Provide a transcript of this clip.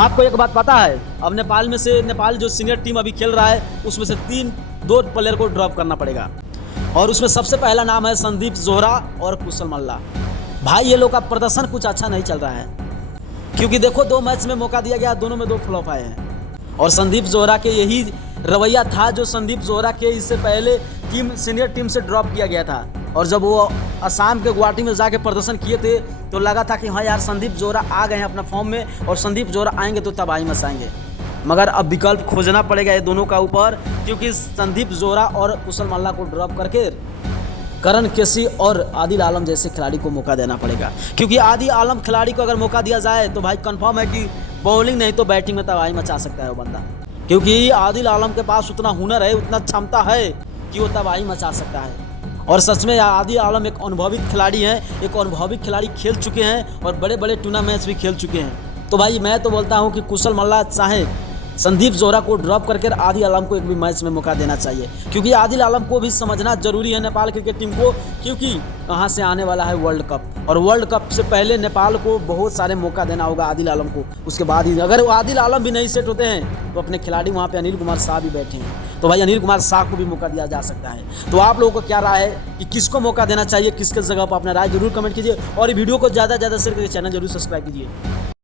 आपको एक बात पता है, अब नेपाल जो सीनियर टीम अभी खेल रहा है उसमें से दो प्लेयर को ड्रॉप करना पड़ेगा और उसमें सबसे पहला नाम है संदीप जोहरा और कुशल मल्ला। भाई ये लोग का प्रदर्शन कुछ अच्छा नहीं चल रहा है, क्योंकि देखो 2 मैच में मौका दिया गया, दोनों में 2 फ्लॉप आए हैं। और संदीप जोहरा के यही रवैया था जो संदीप जोहरा के इससे पहले सीनियर टीम से ड्रॉप किया गया था। और जब वो असम के गुवाहाटी में जाके प्रदर्शन किए थे तो लगा था कि हाँ यार संदीप जोहरा आ गए हैं अपना फॉर्म में और संदीप जोहरा आएंगे तो तबाही मचाएंगे। मगर अब विकल्प खोजना पड़ेगा ये दोनों का ऊपर, क्योंकि संदीप जोहरा और कुशल मल्ला को ड्रॉप करके करण केसी और आदिल आलम जैसे खिलाड़ी को मौका देना पड़ेगा। क्योंकि आदिल आलम खिलाड़ी को अगर मौका दिया जाए तो भाई कंफर्म है कि बॉलिंग नहीं तो बैटिंग में तबाही मचा सकता है वो बंदा, क्योंकि आदिल आलम के पास उतना हुनर है, उतना क्षमता है कि वो तबाही मचा सकता है। और सच में आदिल आलम एक अनुभवी खिलाड़ी हैं, एक अनुभवी खिलाड़ी खेल चुके हैं और बड़े बड़े टूर्नामेंट्स भी खेल चुके हैं। तो भाई मैं तो बोलता हूँ कि कुशल मल्ला चाहे संदीप जोहरा को ड्रॉप करके आदिल आलम को एक भी मैच में मौका देना चाहिए, क्योंकि आदिल आलम को भी समझना जरूरी है नेपाल क्रिकेट टीम को, क्योंकि वहाँ से आने वाला है वर्ल्ड कप और वर्ल्ड कप से पहले नेपाल को बहुत सारे मौका देना होगा आदिल आलम को। उसके बाद ही अगर आदिल आलम भी नहीं सेट होते हैं तो अपने खिलाड़ी वहाँ पे अनिल कुमार शाह भी बैठे हैं, तो भाई अनिल कुमार शाह को भी मौका दिया जा सकता है। तो आप लोगों को क्या राय है कि किसको मौका देना चाहिए, किसके जगह पर अपना राय जरूर कमेंट कीजिए और वीडियो को ज़्यादा से ज़्यादा शेयर करके चैनल जरूर सब्सक्राइब कीजिए।